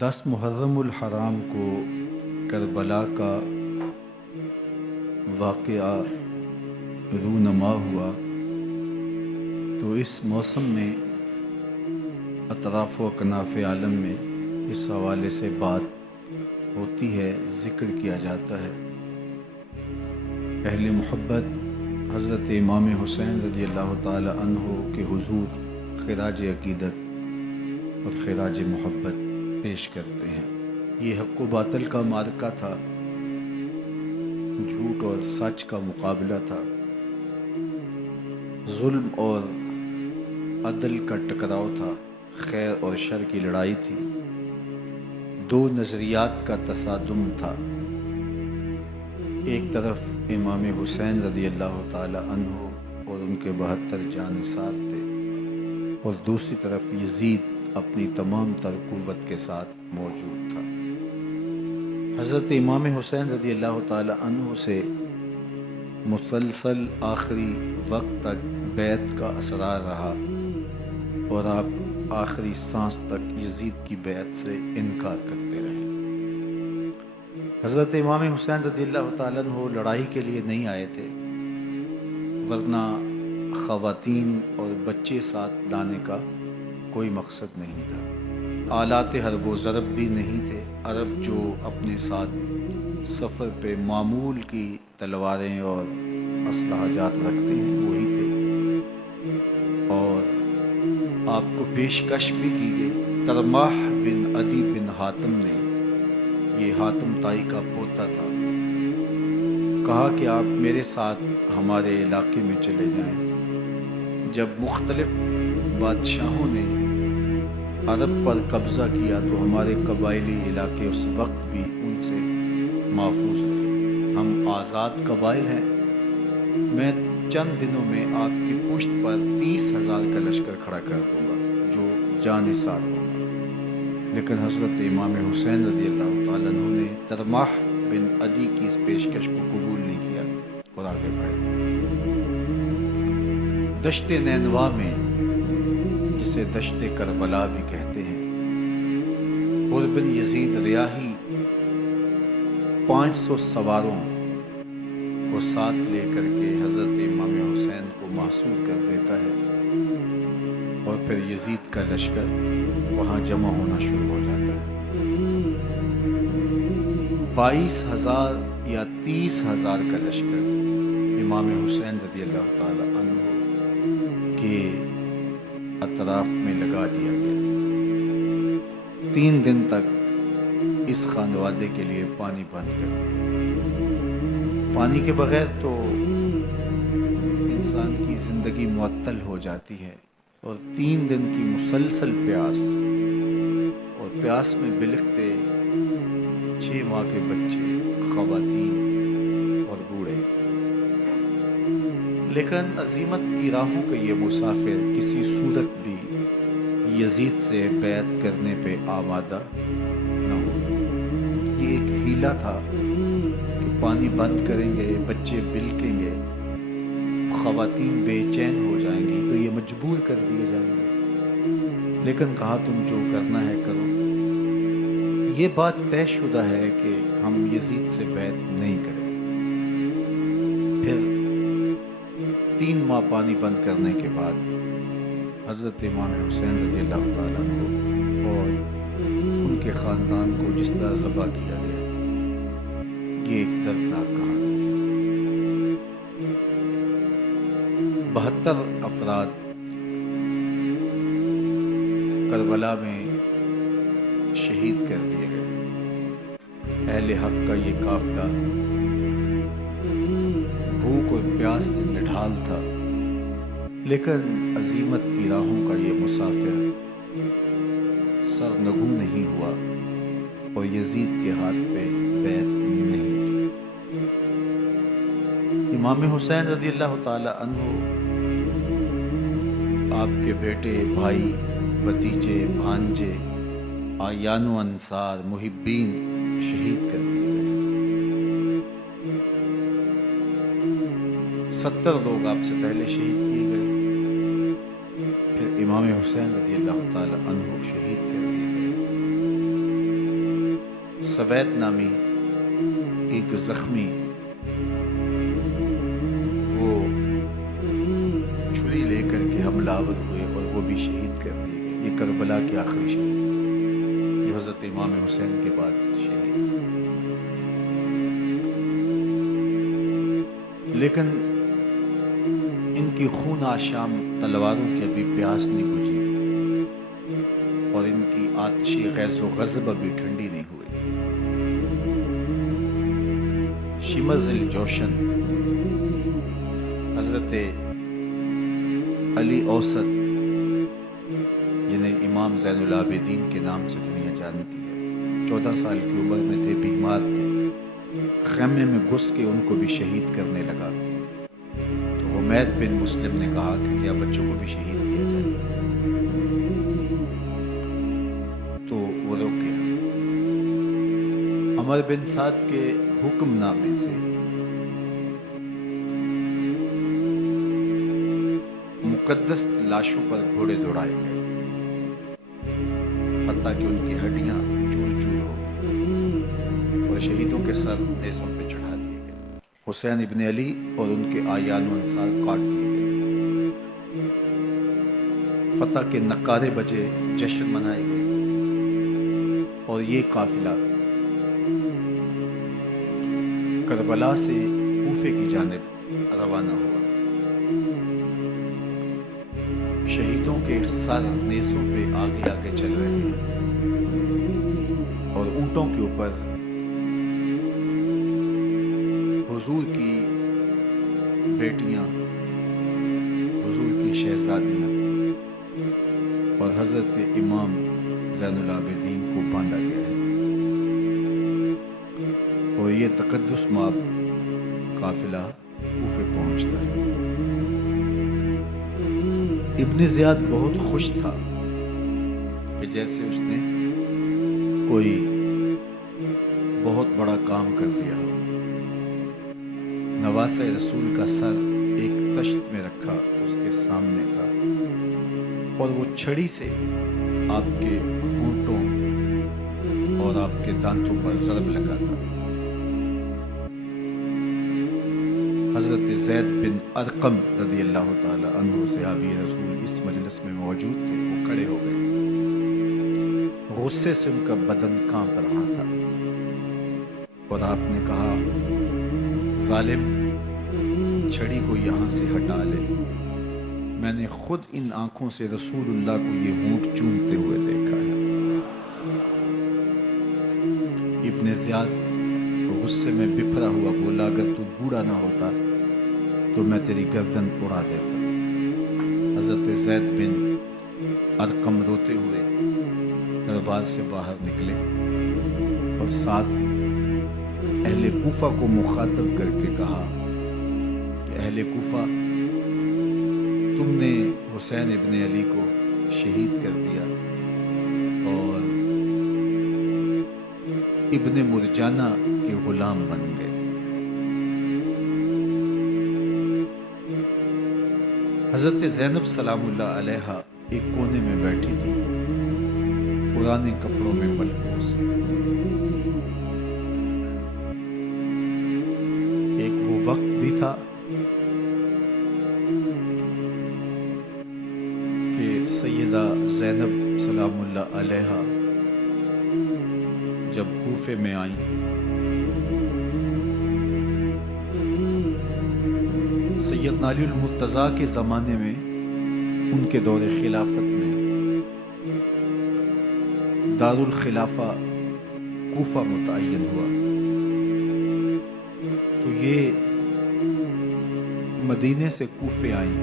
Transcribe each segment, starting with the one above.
10 محرم الحرام کو کربلا کا واقعہ رونما ہوا تو اس موسم میں اطراف و اکناف عالم میں اس حوالے سے بات ہوتی ہے، ذکر کیا جاتا ہے۔ اہل محبت حضرت امام حسین رضی اللہ تعالی عنہ کے حضور خراج عقیدت اور خراج محبت پیش کرتے ہیں۔ یہ حق و باطل کا معرکہ تھا، جھوٹ اور سچ کا مقابلہ تھا، ظلم اور عدل کا ٹکراؤ تھا، خیر اور شر کی لڑائی تھی، دو نظریات کا تصادم تھا۔ ایک طرف امام حسین رضی اللہ تعالی عنہ اور ان کے 72 جانثار تھے، اور دوسری طرف یزید اپنی تمام تر قوت کے ساتھ موجود تھا۔ حضرت امام حسین رضی اللہ تعالی عنہ سے مسلسل آخری وقت تک بیعت کا اثرار رہا، اور آپ آخری سانس تک یزید کی بیعت سے انکار کرتے رہے۔ حضرت امام حسین رضی اللہ تعالیٰ عنہ لڑائی کے لیے نہیں آئے تھے، ورنہ خواتین اور بچے ساتھ لانے کا کوئی مقصد نہیں تھا۔ آلات حرب و ضرب بھی نہیں تھے۔ عرب جو اپنے ساتھ سفر پہ معمول کی تلواریں اور اسلحہ جات رکھتے ہیں وہی تھے، اور آپ کو پیشکش بھی کی گئی۔ ترماح بن عدی بن حاتم نے، یہ حاتم تائی کا پوتا تھا، کہا کہ آپ میرے ساتھ ہمارے علاقے میں چلے جائیں۔ جب مختلف بادشاہوں نے عرب پر قبضہ کیا تو ہمارے قبائلی علاقے اس وقت بھی ان سے محفوظ رہے۔ ہم آزاد قبائل ہیں۔ میں چند دنوں میں آپ کی پشت پر 30,000 کا لشکر کھڑا کر دوں گا جو جانثار ہوگا۔ لیکن حضرت امام حسین رضی اللہ تعالیٰ عنہ نے ترماح بن عدی کی اس پیشکش کو قبول نہیں کیا اور آگے بڑھے۔ دشت نینوا میں، جسے دشت کربلا بھی کہتے ہیں، حر بن یزید ریاحی 500 سواروں کو ساتھ لے کر کے حضرت امام حسین کو محصور کر دیتا ہے، اور پھر یزید کا لشکر وہاں جمع ہونا شروع ہو جاتا ہے۔ 22,000 یا 30,000 کا لشکر امام حسین رضی اللہ تعالی عنہ کے اطراف میں لگا دیا گیا۔ 3 دن تک اس خانوادے کے لیے پانی بند کر دیا۔ پانی کے بغیر تو انسان کی زندگی معطل ہو جاتی ہے، اور 3 دن کی مسلسل پیاس، اور پیاس میں بلکتے 6 ماہ کے بچے، خواتین اور بوڑھے۔ لیکن عزیمت کی راہوں کے یہ مسافر کسی صورت بھی یزید سے بیعت کرنے پہ آمادہ نہ ہو۔ یہ ایک ہیلا تھا کہ پانی بند کریں گے، بچے بلکیں گے، خواتین بے چین ہو جائیں گی تو یہ مجبور کر دیے جائیں گے۔ لیکن کہا تم جو کرنا ہے کرو۔ یہ بات طے شدہ ہے کہ ہم یزید سے بیعت نہیں کریں۔ پھر 3 ماہ پانی بند کرنے کے بعد حضرت امام حسین رضی اللہ تعالیٰ عنہ اور ان کے خاندان کو جس طرح ذبح کیا گیا، یہ ایک دردناک کہانی ہے۔ 72 افراد کربلا میں شہید کر دیے گئے۔ اہل حق کا یہ قافلہ بھوک اور پیاس سے نڈھال تھا، لیکن عزیمت کی راہوں کا یہ مسافر سرنگوں نہیں ہوا اور یزید کے ہاتھ پہ بیعت نہیں کی۔ امام حسین رضی اللہ تعالی عنہ آپ کے بیٹے، بھائی، بھتیجے، بھانجے، اعیان و انصار، محبین شہید کر دیے گئے۔ 70 لوگ آپ سے پہلے شہید کیے گئے، پھر امام حسین رضی اللہ تعالی عنہ شہید کر دیے گئے۔ سوید نامی ایک زخمی وہ چھری لے کر کے حملہ آور ہوئے اور وہ بھی شہید کر دیے گئے. یہ کربلا کے آخری شہید جو حضرت امام حسین کے بعد شہید ہوئے. لیکن ان کی خون آشام تلواروں کی ابھی پیاس نہیں بجھی اور ان کی آتشی غیظ و غضب ابھی ٹھنڈی نہیں ہوئی. شمز الجوشن حضرت علی اوسط جنہیں امام زین العابدین کے نام سے دنیا جانتی ہے 14 سال کی عمر میں تھے, بیمار تھے, خیمے میں گھس کے ان کو بھی شہید کرنے لگا. تو حمید بن مسلم نے کہا کہ کیا بچوں کو بھی شہید کیا جائے, تو وہ رک گیا. عمر بن سعد کے حکم نامے سے مقدس لاشوں پر گھوڑے دوڑائے گئے حتیٰ کہ ان کی ہڈیاں چور چور ہو گئی اور شہیدوں کے سر نیزوں پہ چڑھا دیے گئے. حسین ابن علی اور ان کے آیان و انصار کاٹ دیے گئے. فتح کے نقارے بجے, جشن منائے گئے اور یہ قافلہ کربلا سے کوفے کی جانب روانہ ہوا. شہیدوں کے سر نیزوں پہ آگے آگے چل رہے ہیں اور اونٹوں کے اوپر حضور کی بیٹیاں, حضور کی شہزادیاں اور حضرت امام زین العابدین کو باندھا گیا ہے اور یہ تقدس مآب قافلہ کوفے پہنچتا ہے. ابن زیاد بہت خوش تھا کہ جیسے اس نے کوئی بہت بڑا کام کر دیا. نواسہ رسول کا سر ایک تشت میں رکھا, اس کے سامنے تھا اور وہ چھڑی سے آپ کے ہونٹوں اور آپ کے دانتوں پر ضرب لگا تھا. حضرت زید بن ارقم رضی اللہ تعالی عنہ صحابی رسول اس مجلس میں موجود تھے. وہ کھڑے ہو گئے, غصے سے ان کا بدن کانپ رہا تھا اور آپ نے کہا, ظالم, چھڑی کو یہاں سے ہٹا لے. میں نے خود ان آنکھوں سے رسول اللہ کو یہ ہونٹ چومتے ہوئے دیکھا ہے. ابن زیاد غصے میں بپھرا ہوا بولا, اگر تو بوڑھا نہ ہوتا تو میں تیری گردن اڑا دیتا. حضرت زید بن ارقم روتے ہوئے دربار سے باہر نکلے اور ساتھ اہل کوفہ کو مخاطب کر کے کہا کہ اہل کوفہ, تم نے حسین ابن علی کو شہید کر دیا اور ابن مرجانہ کے غلام بن گئے. حضرت زینب سلام اللہ علیہ ایک کونے میں بیٹھی تھی, پرانے کپڑوں میں ملبوس. ایک وہ وقت بھی تھا کہ سیدہ زینب سلام اللہ علیہ جب کوفے میں آئیں سیدنا علی المرتضیٰ کے زمانے میں ان کے دور خلافت میں دارالخلافہ کوفہ متعین ہوا. تو یہ مدینے سے کوفے آئیں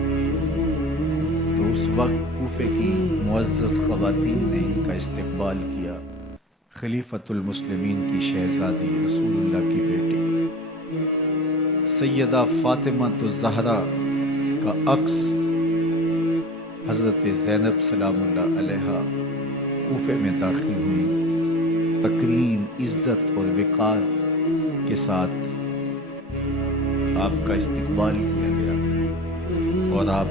تو اس وقت کوفے کی معزز خواتین نے ان کا استقبال کیا. خلیفۃ المسلمین کی شہزادی, رسول اللہ کی بیٹی سیدہ فاطمہ الزہرا کا عکس حضرت زینب سلام اللہ علیہ کوفے میں داخل ہوئی. تکریم, عزت اور وقار کے ساتھ آپ کا استقبال کیا گیا اور آپ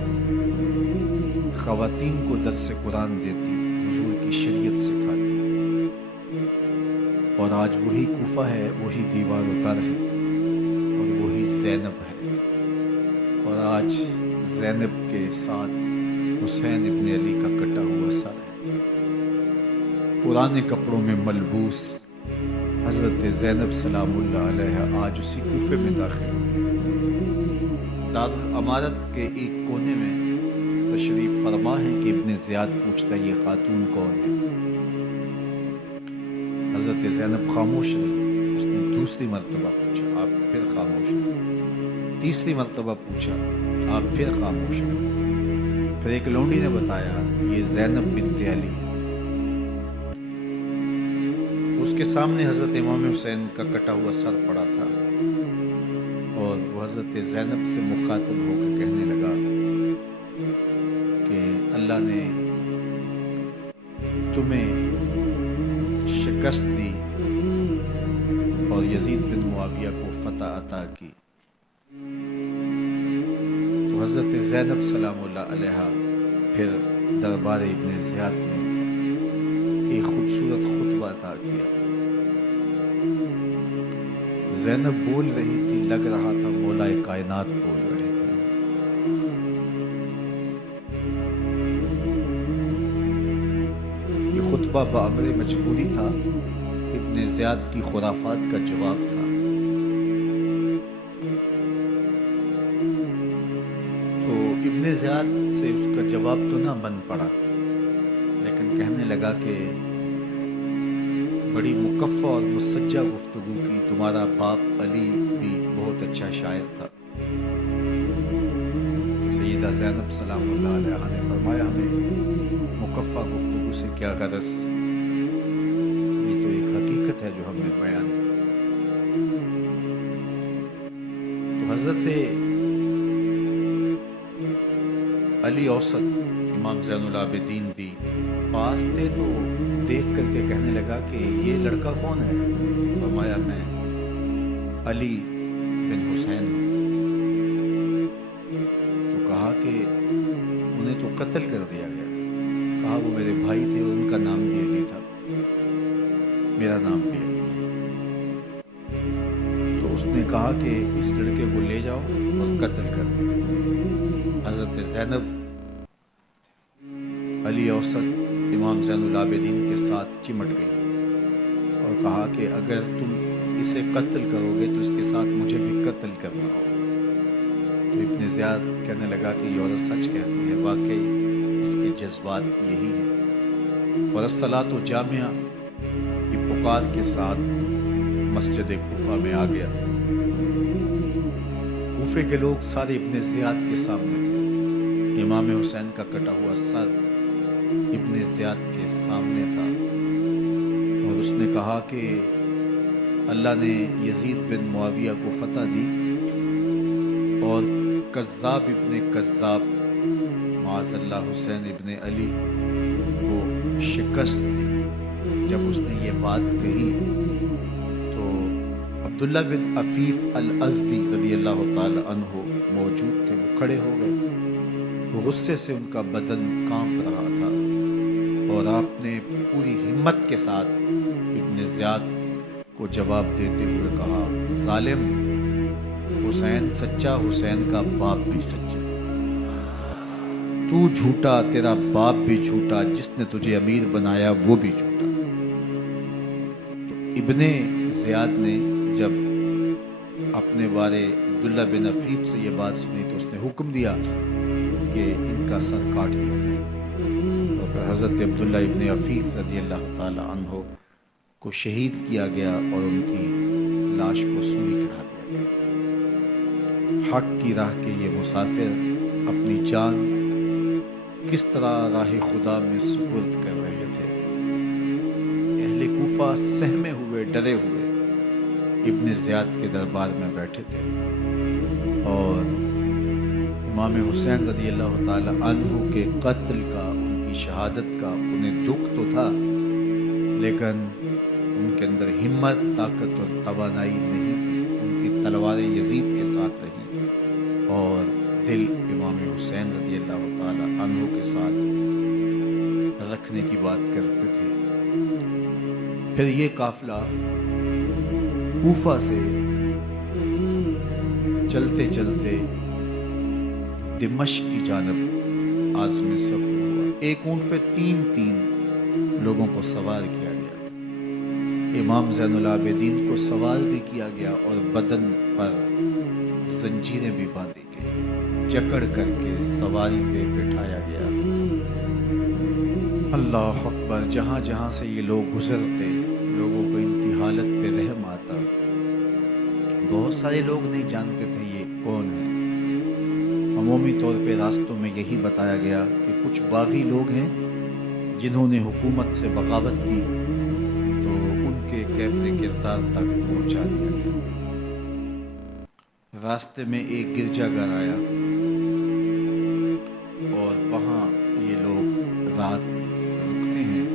خواتین کو درس قرآن دیتی, حضور کی شریعت سکھاتی اور آج وہی کوفہ ہے، وہی دیوار و در ہے، اور وہی زینب ہے، اور آج زینب کے ساتھ حسین ابن علی کا کٹا ہوا سر ہے۔ پرانے کپڑوں میں ملبوس حضرت زینب سلام اللہ علیہ آج اسی کوفے میں داخل ہوئی۔ دارالامارت کے ایک کونے میں تشریف فرما ہے کہ ابن زیاد پوچھتا ہے یہ خاتون کون ہے؟ حضرت زینب خاموش رہی۔ اس نے دوسری مرتبہ پوچھا، آپ پھر خاموش رہے۔ تیسری مرتبہ پوچھا، آپ پھر خاموش رہے۔ پھر ایک لونڈی نے بتایا یہ زینب بنت علی ہے۔ اس کے سامنے حضرت امام حسین کا کٹا ہوا سر پڑا تھا، اور وہ حضرت زینب سے مخاطب ہو کے کہنے لگا کہ اللہ نے تمہیں شکست دی اور یزید بن معاویہ کو فتح عطا کی۔ تو حضرت زینب سلام اللہ علیہ پھر دربار ابن زیاد میں ایک خوبصورت خطبہ عطا کیا۔ زینب بول رہی تھی، لگ رہا تھا مولائے کائنات بول رہے ہیں۔ یہ خطبہ بامر مجبوری تھا، ابن زیاد کی خرافات کا جواب تھا۔ تو ابن زیاد سے اس کا جواب تو نہ بن پڑا، لیکن کہنے لگا کہ بڑی مکفہ اور مسجع گفتگو کی، تمہارا باپ علی بھی بہت اچھا شاعر تھا۔ سیدہ زینب سلام اللہ علیہ نے فرمایا ہمیں مکفہ گفتگو سے کیا غرض، یہ تو ایک حقیقت ہے جو ہم نے بیان کی۔ تو حضرت علی اوسط امام زین العابدین بھی پاس تھے، تو دیکھ کر کے کہنے لگا کہ یہ لڑکا کون ہے؟ فرمایا میں علی بن حسین ہوں۔ تو کہا کہ انہیں تو قتل کر دیا گیا۔ کہا وہ میرے بھائی تھے، ان کا نام بھی علی تھا، میرا نام بھی علی۔ تو اس نے کہا کہ اس لڑکے کو لے جاؤ اور قتل کر دو۔ حضرت زینب علی اوسط امام زین العابدین کے ساتھ چمٹ گئی اور کہا کہ اگر تم اسے قتل کرو گے تو اس کے ساتھ مجھے بھی قتل کرنا ہوگا۔ تو ابن زیاد کہنے لگا کہ یہ عورت سچ کہتی ہے، واقعی اس کے جذبات یہی ہیں۔ اور الصلاۃ جامعہ کی پکار کے ساتھ مسجد کوفہ میں آ گیا۔ کوفے کے لوگ سارے ابن زیاد کے سامنے تھے۔ امام حسین کا کٹا ہوا سر ابن زیاد کے سامنے تھا، اور اس نے کہا کہ اللہ نے یزید بن معاویہ کو فتح دی اور کذاب ابن کذاب معاذ اللہ حسین ابن علی کو شکست دی۔ جب اس نے یہ بات کہی تو عبداللہ بن عفیف الازدی رضی اللہ تعالی عنہ موجود تھے، وہ کھڑے ہو گئے۔ غصے سے ان کا بدن کانپ رہا تھا، اور آپ نے پوری ہمت کے ساتھ ابن زیاد کو جواب دیتے ہوئے کہا، ظالم، حسین سچا، حسین کا باپ بھی سچا، تو جھوٹا، تیرا باپ بھی جھوٹا، جس نے تجھے امیر بنایا وہ بھی جھوٹا۔ تو ابن زیاد نے جب اپنے بارے عبداللہ بن عفیف سے یہ بات سنی تو اس نے حکم دیا کہ ان کا سر کاٹ دیا جائے، اور پھر حضرت عبداللہ ابن عفیف رضی اللہ تعالی عنہ کو شہید کیا گیا اور ان کی لاش کو سولی چڑھا دیا گیا۔ حق کی راہ کے یہ مسافر اپنی جان کس طرح راہ خدا میں سپرد کر رہے تھے۔ اہل کوفہ سہمے ہوئے، ڈرے ہوئے ابن زیاد کے دربار میں بیٹھے تھے، اور امام حسین رضی اللہ تعالی عنہ کے قتل کا، ان کی شہادت کا انہیں دکھ تو تھا، لیکن ان کے اندر ہمت، طاقت اور توانائی نہیں تھی۔ ان کی تلواریں یزید کے ساتھ رہیں اور دل امام حسین رضی اللہ تعالی عنہ کے ساتھ رکھنے کی بات کرتے تھے۔ پھر یہ قافلہ کوفہ سے چلتے چلتے دمشق کی جانب عازم سفر ہوا۔ ایک اونٹ پہ تین لوگوں کو سوار کیا گیا تھا۔ امام زین العابدین کو سوار بھی کیا گیا اور بدن پر زنجیریں بھی باندھی گئی، جکڑ کر کے سواری پہ بٹھایا گیا۔ اللہ اکبر! جہاں جہاں سے یہ لوگ گزرتے، لوگوں کو ان کی حالت پہ رحم آتا۔ بہت سارے لوگ نہیں جانتے تھے یہ کون ہے۔ عمومی طور پہ راستوں میں یہی بتایا گیا کہ کچھ باغی لوگ ہیں جنہوں نے حکومت سے بغاوت کی، تو ان کے کیفر کردار تک پہنچا دیا گیا۔ راستے میں ایک گرجا گھر آیا اور وہاں یہ لوگ رات رکتے ہیں۔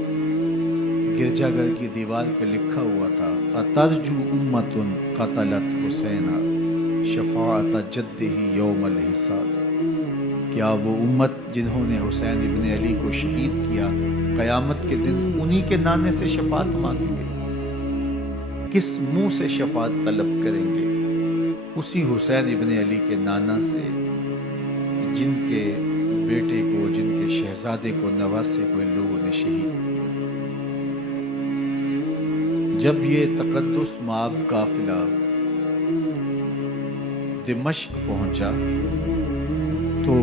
گرجا گھر کی دیوار پہ لکھا ہوا تھا: اترجو امت قتلت حسین شفاعت جدہ یوم الحساب۔ کیا وہ امت جنہوں نے حسین ابن علی کو شہید کیا قیامت کے دن انہی کے نانے سے شفاعت مانگیں گے؟ کس منہ سے شفاعت طلب کریں گے؟ اسی حسین ابن علی کے نانا سے، جن کے بیٹے کو، جن کے شہزادے کو، نواسے کو ان لوگوں نے شہید کیا۔ جب یہ تقدس مآب قافلہ دمشق پہنچا تو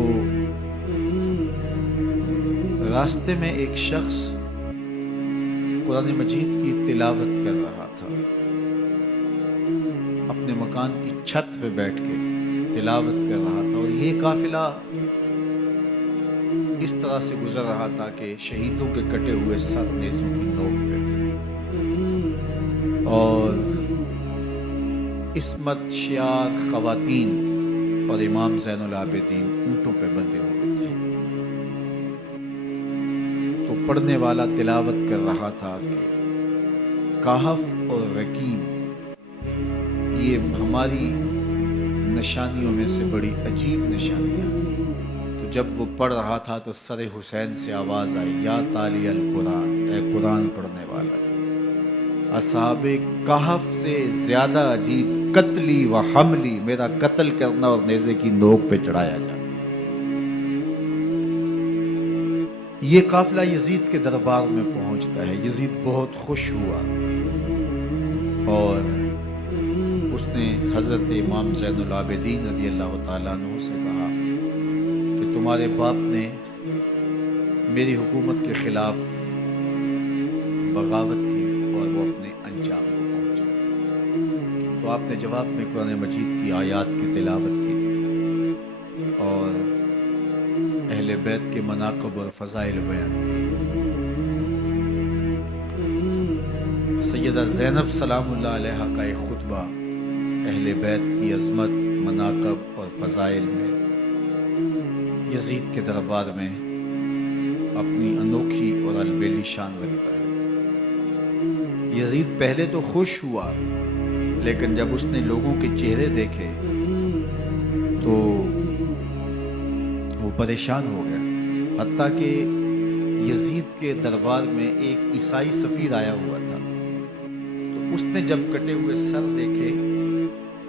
راستے میں ایک شخص قرآن مجید کی تلاوت کر رہا تھا، اپنے مکان کی چھت پہ بیٹھ کے تلاوت کر رہا تھا، اور یہ قافلہ اس طرح سے گزر رہا تھا کہ شہیدوں کے کٹے ہوئے سر نیزوں کی نوک پہ تھے، اور عصمت شیار خواتین اور امام زین العابدین اونٹوں پہ بندھے ہوئے تھے۔ تو پڑھنے والا تلاوت کر رہا تھا کہ کہف اور رقیم یہ ہماری نشانیوں میں سے بڑی عجیب نشانیاں۔ تو جب وہ پڑھ رہا تھا تو سر حسین سے آواز آئی: یا تالی القرآن، اے قرآن پڑھنے والا، اصحاب کہف سے زیادہ عجیب قتلی و حملی، میرا قتل کرنا اور نیزے کی نوک پہ چڑھایا جانا۔ یہ قافلہ یزید کے دربار میں پہنچتا ہے۔ یزید بہت خوش ہوا اور اس نے حضرت امام زین العابدین رضی اللہ تعالیٰ عنہ سے کہا کہ تمہارے باپ نے میری حکومت کے خلاف بغاوت کی اور وہ اپنے انجام کو پہنچے۔ تو آپ نے جواب میں قرآن مجید کی آیات کی تلاوت کی اور اہل بیت کے مناقب اور فضائل بیان کی۔ سیدہ زینب سلام اللہ علیہ کا ایک خطبہ اہل بیت کی عظمت، مناقب اور فضائل میں یزید کے دربار میں اپنی انوکھی اور البیلی شان رکھتا ہے۔ یزید پہلے تو خوش ہوا، لیکن جب اس نے لوگوں کے چہرے دیکھے تو وہ پریشان ہو گیا، حتیٰ کہ یزید کے دربار میں ایک عیسائی سفیر آیا ہوا تھا، تو اس نے جب کٹے ہوئے سر دیکھے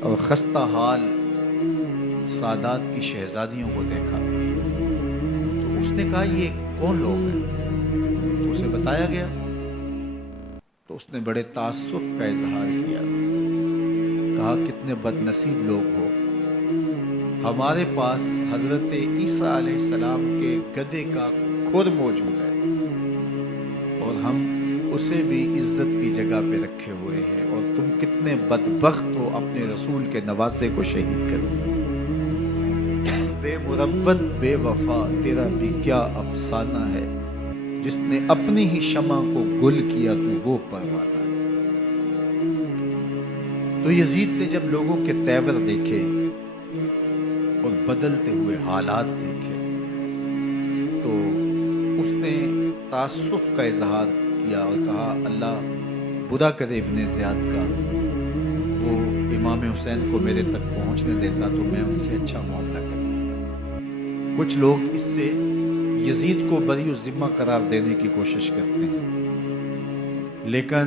اور خستہ حال سادات کی شہزادیوں کو دیکھا تو اس نے کہا یہ کون لوگ ہیں؟ تو اسے بتایا گیا تو اس نے بڑے تعصف کا اظہار کیا، کہا کتنے بد نصیب لوگ ہو، ہمارے پاس حضرت عیسیٰ علیہ السلام کے گدھے کا کھر موجود ہے اور ہم اسے بھی عزت کی جگہ پہ رکھے ہوئے ہیں، اور تم کتنے بدبخت ہو اپنے رسول کے نواسے کو شہید کرو۔ بے مروت بے وفا تیرا بھی کیا افسانہ ہے، جس نے اپنی ہی شمع کو گل کیا تو وہ پروانہ ہے۔ تو یزید نے جب لوگوں کے تیور دیکھے اور بدلتے ہوئے حالات دیکھے تو اس نے تعصف کا اظہار کیا اور کہا اللہ برا کرے ابن زیاد کا، وہ امام حسین کو میرے تک پہنچنے دیتا تو میں ان سے اچھا معاملہ کر لیتا۔ کچھ لوگ اس سے یزید کو بری الذمہ قرار دینے کی کوشش کرتے ہیں، لیکن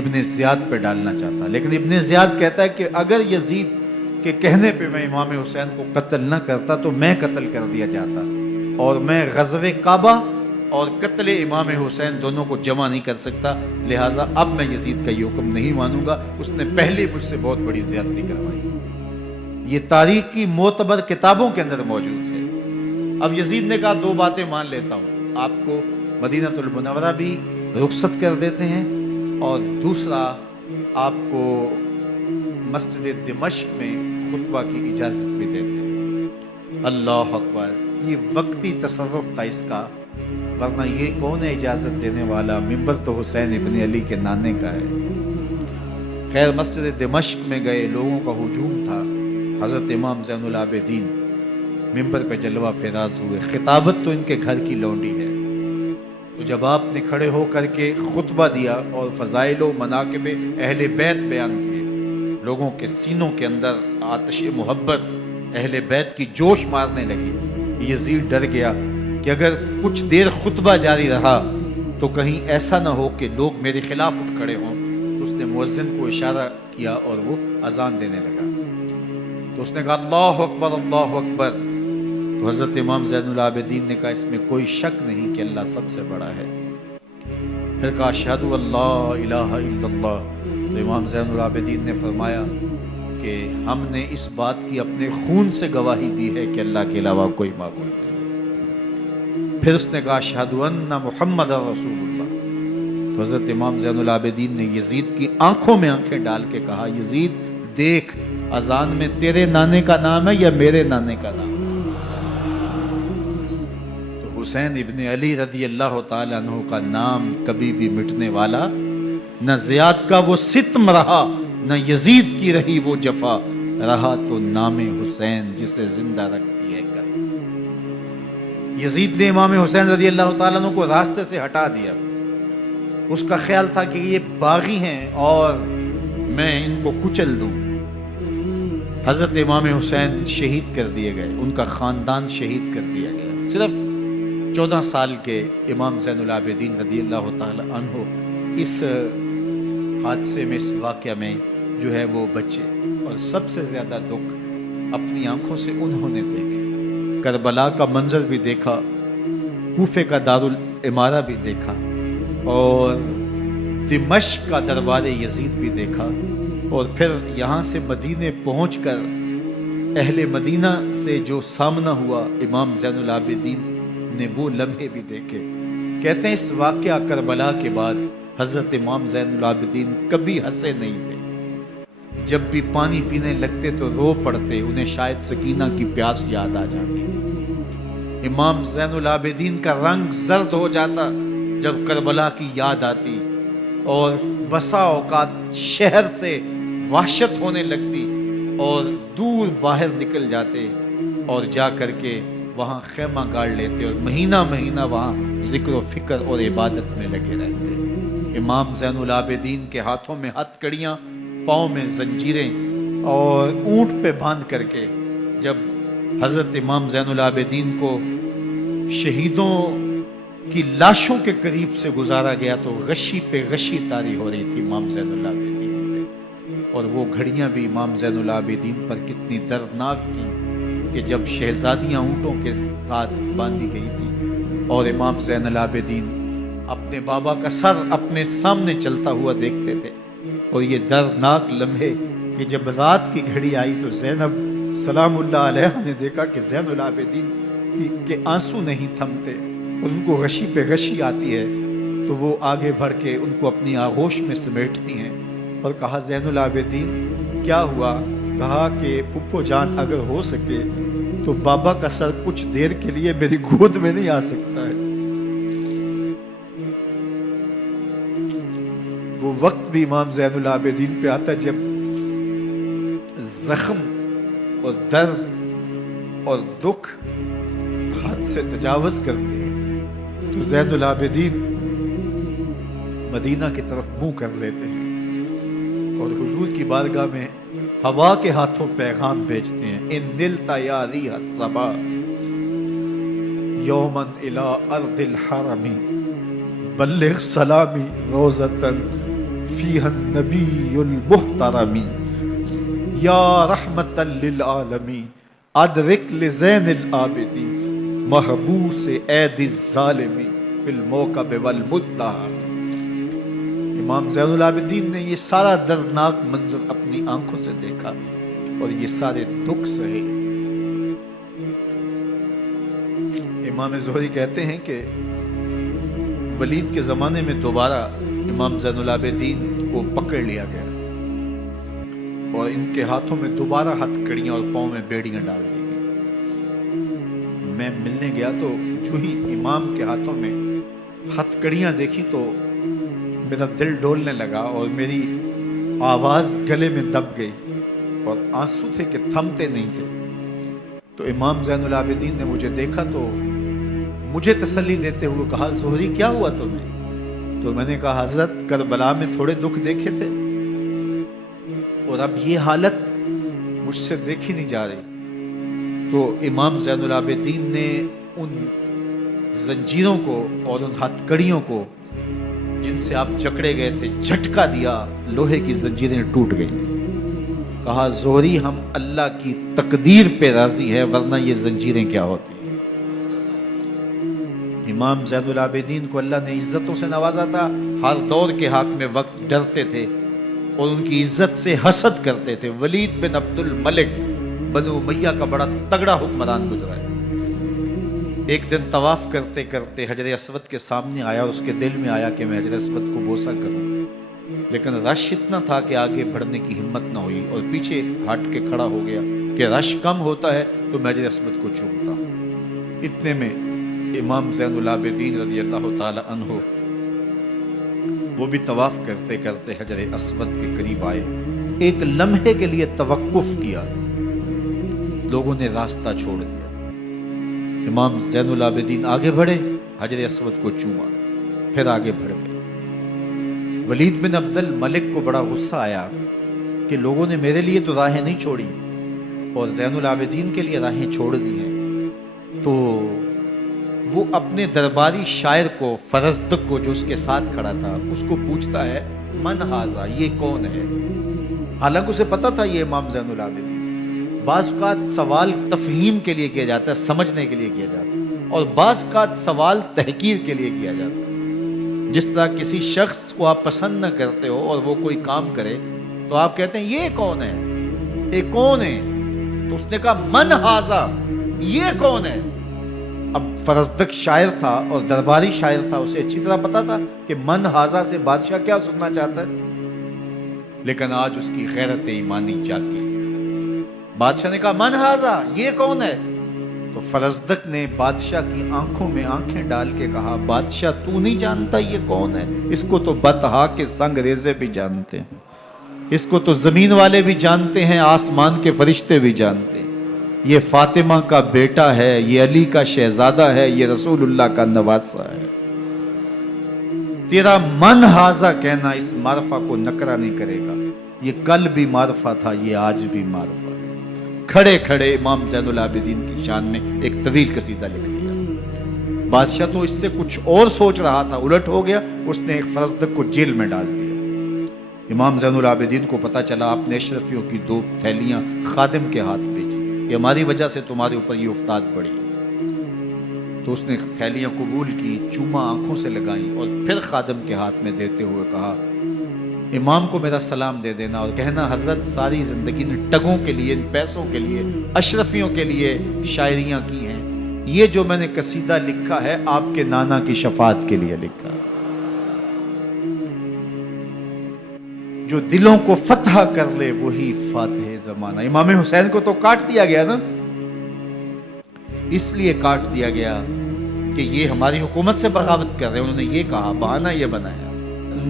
ابن زیاد پہ ڈالنا چاہتا، لیکن ابن زیاد کہتا ہے کہ اگر یزید کے کہنے پہ میں امام حسین کو قتل نہ کرتا تو میں قتل کر دیا جاتا، اور میں غزوہ کعبہ اور قتل امام حسین دونوں کو جمع نہیں کر سکتا، لہٰذا اب میں یزید کا یہ حکم نہیں مانوں گا، اس نے پہلے مجھ سے بہت بڑی زیادتی کروائی۔ یہ تاریخ کی معتبر کتابوں کے اندر موجود ہے۔ اب یزید نے کہا دو باتیں مان لیتا ہوں، آپ کو مدینہ المنورہ بھی رخصت کر دیتے ہیں، اور دوسرا آپ کو مسجد دمشق میں خطبہ کی اجازت بھی دیتے ہیں۔ اللہ اکبر، یہ وقتی تصرف تھا اس کا، ورنہ یہ کون ہے اجازت دینے والا؟ ممبر تو حسین ابن علی کے نانے کا ہے۔ خیر، مسجد دمشق میں گئے، لوگوں کا ہجوم تھا، حضرت امام زین العابدین ممبر پہ جلوہ فراز ہوئے، خطابت تو ان کے گھر کی لونڈی ہے، تو جب آپ نے کھڑے ہو کر کے خطبہ دیا اور فضائل و مناقب اہل بیت بیان کیے، لوگوں کے سینوں کے اندر آتش محبت اہل بیت کی جوش مارنے لگی۔ یزید ڈر گیا کہ اگر کچھ دیر خطبہ جاری رہا تو کہیں ایسا نہ ہو کہ لوگ میرے خلاف اٹھ کھڑے ہوں، تو اس نے مؤذن کو اشارہ کیا اور وہ اذان دینے لگا، تو اس نے کہا اللہ اکبر اللہ اکبر، تو حضرت امام زین العابدین نے کہا اس میں کوئی شک نہیں کہ اللہ سب سے بڑا ہے، پھر کہا اشہد اللہ الہ الا اللہ، تو امام زین العابدین نے فرمایا کہ ہم نے اس بات کی اپنے خون سے گواہی دی ہے کہ اللہ کے علاوہ کوئی معبود نہیں۔ پھر اس نے کہا اشہد ان محمد رسول اللہ، تو حضرت امام زین العابدین نے یزید کی آنکھوں میں آنکھیں ڈال کے کہا یزید دیکھ، اذان میں تیرے نانے کا نام ہے یا میرے نانے کا نام ہے؟ تو حسین ابن علی رضی اللہ تعالیٰ عنہ کا نام کبھی بھی مٹنے والا نہ، زیاد کا وہ ستم رہا نہ یزید کی رہی وہ جفا، رہا تو نام حسین جسے زندہ رکھتی ہے کر۔ یزید نے امام حسین رضی اللہ تعالیٰ عنہ کو راستے سے ہٹا دیا، اس کا خیال تھا کہ یہ باغی ہیں اور میں ان کو کچل دوں۔ حضرت امام حسین شہید کر دیے گئے، ان کا خاندان شہید کر دیا گیا۔ صرف 14 سال کے امام زین العابدین رضی اللہ تعالی عنہ اس حادثے میں، اس واقعہ میں جو ہے وہ بچے، اور سب سے زیادہ دکھ اپنی آنکھوں سے انہوں نے دیکھے، کربلا کا منظر بھی دیکھا، کوفے کا دارالعمارہ بھی دیکھا، اور دمشق کا دربار یزید بھی دیکھا، اور پھر یہاں سے مدینے پہنچ کر اہل مدینہ سے جو سامنا ہوا امام زین العابدین نے وہ لمحے بھی دیکھے۔ کہتے ہیں اس واقعہ کربلا کے بعد حضرت امام زین العابدین کبھی ہنسے نہیں تھے، جب بھی پانی پینے لگتے تو رو پڑتے، انہیں شاید سکینہ کی پیاس یاد آ جاتی تھی۔ امام زین العابدین کا رنگ زرد ہو جاتا جب کربلا کی یاد آتی، اور بسا اوقات شہر سے وحشت ہونے لگتی اور دور باہر نکل جاتے اور جا کر کے وہاں خیمہ گاڑ لیتے اور مہینہ مہینہ وہاں ذکر و فکر اور عبادت میں لگے رہتے۔ امام زین العابدین کے ہاتھوں میں ہتھ کڑیاں، پاؤں میں زنجیریں، اور اونٹ پہ باندھ کر کے جب حضرت امام زین العابدین کو شہیدوں کی لاشوں کے قریب سے گزارا گیا تو غشی پہ غشی طاری ہو رہی تھی امام زین العابدین پہ، اور وہ گھڑیاں بھی امام زین العابدین پر کتنی دردناک تھیں کہ جب شہزادیاں اونٹوں کے ساتھ باندھی گئی تھی اور امام زین العابدین اپنے بابا کا سر اپنے سامنے چلتا ہوا دیکھتے تھے، اور یہ دردناک لمحے کہ جب رات کی گھڑی آئی تو زینب سلام اللہ علیہ نے دیکھا کہ زین العابدین کے آنسو نہیں تھمتے اور ان کو غشی پہ غشی آتی ہے، تو وہ آگے بڑھ کے ان کو اپنی آغوش میں سمیٹتی ہیں اور کہا زین العابدین کیا ہوا؟ کہا کہ پپو جان اگر ہو سکے تو بابا کا سر کچھ دیر کے لیے میری گود میں نہیں آ سکتا ہے۔ وہ وقت بھی امام زین العابدین پہ آتا جب زخم اور درد اور دکھ حد سے تجاوز کرتے ہیں تو زین العابدین مدینہ کی طرف منہ کر لیتے ہیں اور حضور کی بارگاہ میں ہوا کے ہاتھوں پیغام بھیجتے ہیں، ان نلت یا ریح الصبا یوما الی ارض الحرم بلغ سلامی روزتن فیہا النبی المحترم یا رحمت للعالمین ادرک لزین العابدین محبوس عید الظالمین فی الموکب والمزدحم۔ امام زین العابدین نے یہ سارا دردناک منظر اپنی آنکھوں سے دیکھا اور یہ سارے دکھ سہے۔ امام زہری کہتے ہیں کہ ولید کے زمانے میں دوبارہ امام زین العابدین کو پکڑ لیا گیا اور ان کے ہاتھوں میں دوبارہ ہتھ کڑیاں اور پاؤں میں بیڑیاں ڈال دی گئی۔ میں ملنے گیا تو جو ہی امام کے ہاتھوں میں ہتھ کڑیاں دیکھی تو میرا دل ڈولنے لگا اور میری آواز گلے میں دب گئی اور آنسو تھے کہ تھمتے نہیں تھے۔ تو امام زین العابدین نے مجھے دیکھا تو مجھے تسلی دیتے ہوئے کہا زہری کیا ہوا تمہیں؟ تو میں نے کہا حضرت کربلا میں تھوڑے دکھ دیکھے تھے اور اب یہ حالت مجھ سے دیکھی نہیں جا رہی۔ تو امام زین العابدین نے ان زنجیروں کو اور ان ہتھ کڑیوں کو جن سے آپ جکڑے گئے تھے جھٹکا دیا، لوہے کی زنجیریں ٹوٹ گئیں۔ کہا زہری ہم اللہ کی تقدیر پہ راضی ہے ورنہ یہ زنجیریں کیا ہوتی۔ امام زین العابدین کو اللہ نے عزتوں سے نوازا تھا، ہر دور کے حاکم وقت ڈرتے تھے اور ان کی عزت سے حسد کرتے تھے۔ ولید بن عبد الملک بنو امیہ کا بڑا تگڑا حکمران گزرا ہے۔ ایک دن طواف کرتے کرتے حجر اسود کے سامنے آیا، اس کے دل میں آیا کہ میں حجر اسود کو بوسہ کروں، لیکن رش اتنا تھا کہ آگے بڑھنے کی ہمت نہ ہوئی اور پیچھے ہٹ کے کھڑا ہو گیا کہ رش کم ہوتا ہے تو میں حجر اسود کو چومتا ہوں۔ اتنے میں امام زین العابدین رضی اللہ تعالی عنہ وہ بھی طواف کرتے کرتے حجر اسود کے قریب آئے، ایک لمحے کے لیے توقف کیا، لوگوں نے راستہ چھوڑ دیا۔ امام زین العابدین آگے بڑھے، حجر اسود کو چوما، پھر آگے بڑھ گئے۔ ولید بن عبد الملک کو بڑا غصہ آیا کہ لوگوں نے میرے لیے تو راہیں نہیں چھوڑی اور زین العابدین کے لیے راہیں چھوڑ دی ہیں۔ تو وہ اپنے درباری شاعر کو، فرزدق کو جو اس کے ساتھ کھڑا تھا، اس کو پوچھتا ہے من ھذا، یہ کون ہے؟ حالانکہ اسے پتا تھا یہ امام زین العابدین۔ بعض اوقات سوال تفہیم کے لیے کیا جاتا ہے، سمجھنے کے لیے کیا جاتا ہے، اور بعض اوقات سوال تحقیر کے لیے کیا جاتا ہے۔ جس طرح کسی شخص کو آپ پسند نہ کرتے ہو اور وہ کوئی کام کرے تو آپ کہتے ہیں یہ کون ہے، یہ کون ہے؟ تو اس نے کہا من ھذا، یہ کون ہے؟ اب فرزدق شاعر تھا اور درباری شاعر تھا، اسے اچھی طرح پتا تھا کہ من ھذا سے بادشاہ کیا سننا چاہتا ہے، لیکن آج اس کی غیرت ایمانی جاگی۔ بادشاہ نے کہا من ھذا، یہ کون ہے؟ تو فرزدق نے بادشاہ کی آنکھوں میں آنکھیں ڈال کے کہا بادشاہ تو نہیں جانتا یہ کون ہے؟ اس کو تو بطحا کے سنگ ریزے بھی جانتے ہیں، اس کو تو زمین والے بھی جانتے ہیں، آسمان کے فرشتے بھی جانتے ہیں۔ یہ فاطمہ کا بیٹا ہے، یہ علی کا شہزادہ ہے، یہ رسول اللہ کا نواسہ ہے۔ تیرا من ھذا کہنا اس معرفہ کو نکرا نہیں کرے گا، یہ کل بھی معرفہ تھا، یہ آج بھی معرفہ ہے۔ کھڑے کھڑے امام زین العابدین کی شان میں ایک طویل قصیدہ لکھ دیا۔ بادشاہ تو اس سے کچھ اور سوچ رہا تھا، الٹ ہو گیا، اس نے ایک فرزدق کو جیل میں ڈال دیا۔ امام زین العابدین کو پتا چلا، آپ نے اشرفیوں کی 2 تھیلیاں خادم کے ہاتھ بھیجی کہ ہماری وجہ سے تمہارے اوپر یہ افتاد پڑی۔ تو اس نے تھیلیاں قبول کی، چوما آنکھوں سے لگائیں اور پھر خادم کے ہاتھ میں دیتے ہوئے کہا امام کو میرا سلام دے دینا اور کہنا حضرت ساری زندگی نے ٹگوں کے لیے، پیسوں کے لیے، اشرفیوں کے لیے شاعریاں کی ہیں، یہ جو میں نے قصیدہ لکھا ہے آپ کے نانا کی شفاعت کے لیے لکھا ہے۔ جو دلوں کو فتح کر لے وہی فاتح زمانہ۔ امام حسین کو تو کاٹ دیا گیا نا، اس لیے کاٹ دیا گیا کہ یہ ہماری حکومت سے بغاوت کر رہے ہیں، انہوں نے یہ کہا، بہانہ یہ بنایا،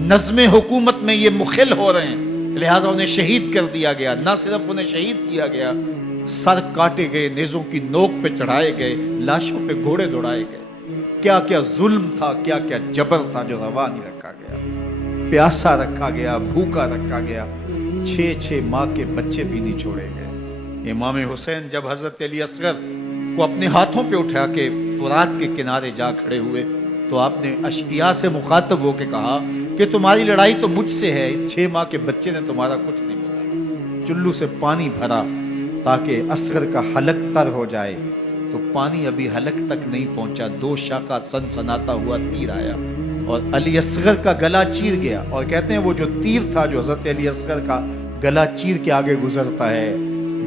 نظم حکومت میں یہ مخل ہو رہے ہیں، لہذا انہیں شہید کر دیا گیا۔ نہ صرف انہیں شہید کیا گیا، سر کاٹے گئے، نیزوں کی نوک پہ چڑھائے گئے، لاشوں پہ گھوڑے دوڑائے گئے۔ کیا کیا ظلم تھا، کیا کیا جبر تھا جو روا نہیں رکھا گیا، پیاسا رکھا گیا، بھوکا رکھا گیا، 6 ماہ کے بچے بھی نہیں چھوڑے گئے۔ امام حسین جب حضرت علی اصغر کو اپنے ہاتھوں پہ اٹھا کے فرات کے کنارے جا کھڑے ہوئے تو آپ نے اشقیاء سے مخاطب ہو کے کہا کہ تمہاری لڑائی تو مجھ سے ہے، اس 6 ماہ کے بچے نے تمہارا کچھ نہیں بولا۔ چلو سے پانی بھرا تاکہ اصغر کا حلق تر ہو جائے، تو پانی ابھی حلق تک نہیں پہنچا، 2 شاخہ سنسناتا ہوا تیر آیا اور علی اصغر کا گلا چیر گیا۔ اور کہتے ہیں وہ جو تیر تھا جو حضرت علی اصغر کا گلا چیر کے آگے گزرتا ہے،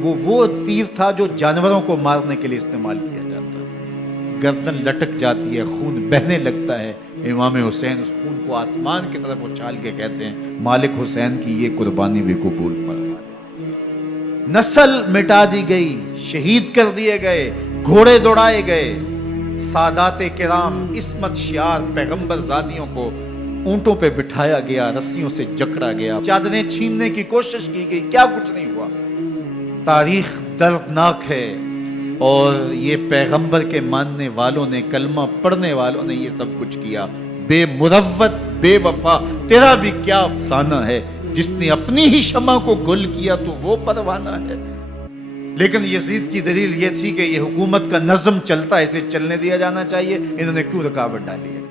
وہ تیر تھا جو جانوروں کو مارنے کے لیے استعمال کیا جاتا ہے۔ گردن لٹک جاتی ہے، خون بہنے لگتا ہے۔ امام حسین اس خون کو آسمان کی طرف اچھال کے کہتے ہیں مالک حسین کی یہ قربانی بھی قبول فرما لے۔ نسل مٹا دی گئی، شہید کر دیے گئے، گھوڑے دوڑائے گئے، سادات کرام عصمت شیار پیغمبر زادیوں کو اونٹوں پہ بٹھایا گیا، رسیوں سے جکڑا گیا، چادریں چھیننے کی کوشش کی گئی، کیا کچھ نہیں ہوا۔ تاریخ دردناک ہے، اور یہ پیغمبر کے ماننے والوں نے، کلمہ پڑھنے والوں نے یہ سب کچھ کیا۔ بے مروت بے وفا، تیرا بھی کیا افسانہ ہے، جس نے اپنی ہی شمع کو گل کیا تو وہ پروانہ ہے۔ لیکن یزید کی دلیل یہ تھی کہ یہ حکومت کا نظم چلتا ہے، اسے چلنے دیا جانا چاہیے، انہوں نے کیوں رکاوٹ ڈالی ہے،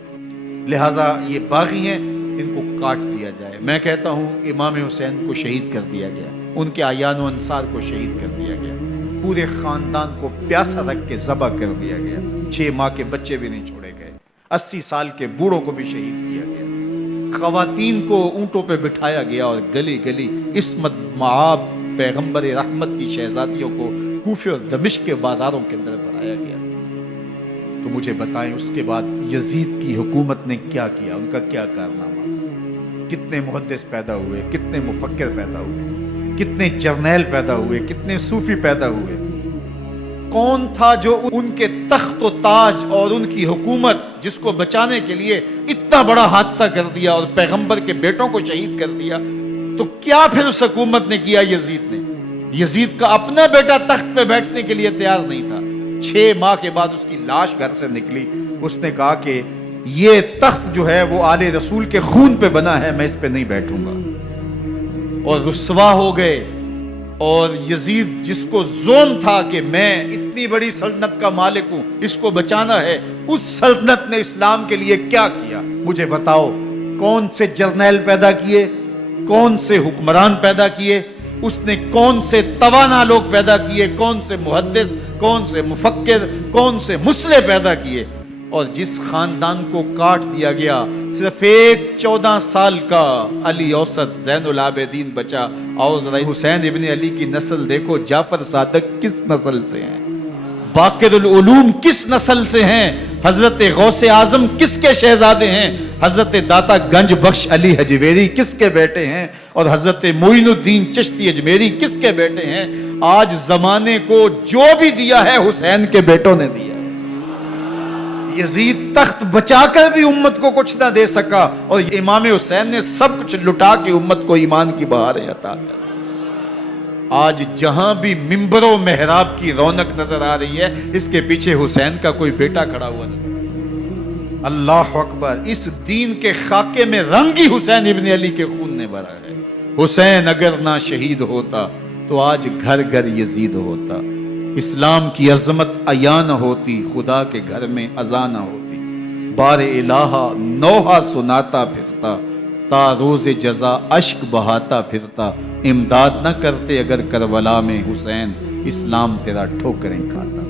لہٰذا یہ باغی ہیں، ان کو کاٹ دیا جائے۔ میں کہتا ہوں امام حسین کو شہید کر دیا گیا، ان کے اعیان و انصار کو شہید کر دیا گیا، پورے خاندان کو پیاسا رکھ کے ذبح کر دیا گیا، 6 ماہ کے بچے بھی نہیں چھوڑے گئے، 80 سال کے بوڑھوں کو بھی شہید کیا گیا، خواتین کو اونٹوں پہ بٹھایا گیا، اور گلی گلی عصمت معاب پیغمبر رحمت کی شہزادیوں کو کوفے اور دمشق کے بازاروں کے اندر بھرایا گیا۔ تو مجھے بتائیں اس کے بعد یزید کی حکومت نے کیا کیا، ان کا کیا کارنامہ تھا؟ کتنے محدث پیدا ہوئے، کتنے مفکر پیدا ہوئے، کتنے جرنیل پیدا ہوئے، کتنے صوفی پیدا ہوئے؟ کون تھا جو ان کے تخت و تاج اور ان کی حکومت جس کو بچانے کے لیے اتنا بڑا حادثہ کر دیا اور پیغمبر کے بیٹوں کو شہید کر دیا؟ تو کیا پھر اس حکومت نے کیا؟ یزید کا اپنا بیٹا تخت پہ بیٹھنے کے لیے تیار نہیں تھا۔ 6 ماہ کے بعد اس کی لاش گھر سے نکلی، اس نے کہا کہ یہ تخت جو ہے وہ آل رسول کے خون پہ بنا ہے، میں اس پہ نہیں بیٹھوں گا، اور رسوا ہو گئے۔ اور یزید جس کو زوم تھا کہ میں اتنی بڑی سلطنت کا مالک ہوں، اس کو بچانا ہے، اس سلطنت نے اسلام کے لیے کیا کیا؟ مجھے بتاؤ، کون سے جرنیل پیدا کیے، کون سے حکمران پیدا کیے، اس نے کون سے توانا لوگ پیدا کیے، کون سے محدث، کون سے مفکر، کون سے مسلح پیدا کیے؟ اور جس خاندان کو کاٹ دیا گیا، صرف ایک 14 سال کا علی اوسط زین العابدین بچا۔ اور ذرا حسین ابن علی کی نسل دیکھو، جعفر صادق کس نسل سے ہیں، باقر العلوم کس نسل سے ہیں، حضرت غوث اعظم کس کے شہزادے ہیں، حضرت داتا گنج بخش علی حجویری کس کے بیٹے ہیں، اور حضرت معین الدین چشتی اجمیری کس کے بیٹے ہیں؟ آج زمانے کو جو بھی دیا ہے حسین کے بیٹوں نے دیا۔ یزید تخت بچا کر بھی امت کو کچھ نہ دے سکا، اور امام حسین نے سب کچھ لٹا کے امت کو ایمان کی بہاریں عطا کر۔ آج جہاں بھی منبر و محراب کی رونق نظر آ رہی ہے، اس کے پیچھے حسین کا کوئی بیٹا کھڑا ہوا نظر۔ اللہ اکبر! اس دین کے خاکے میں رنگ ہی حسین ابن علی کے خون نے بھرا ہے۔ حسین اگر نہ شہید ہوتا تو آج گھر گھر یزید ہوتا، اسلام کی عظمت عیاں نہ ہوتی، خدا کے گھر میں اذان نہ ہوتی، بار الہ نوحہ سناتا پھرتا، تا روز جزا اشک بہاتا پھرتا، امداد نہ کرتے اگر کربلا میں حسین، اسلام تیرا ٹھوکریں کھاتا۔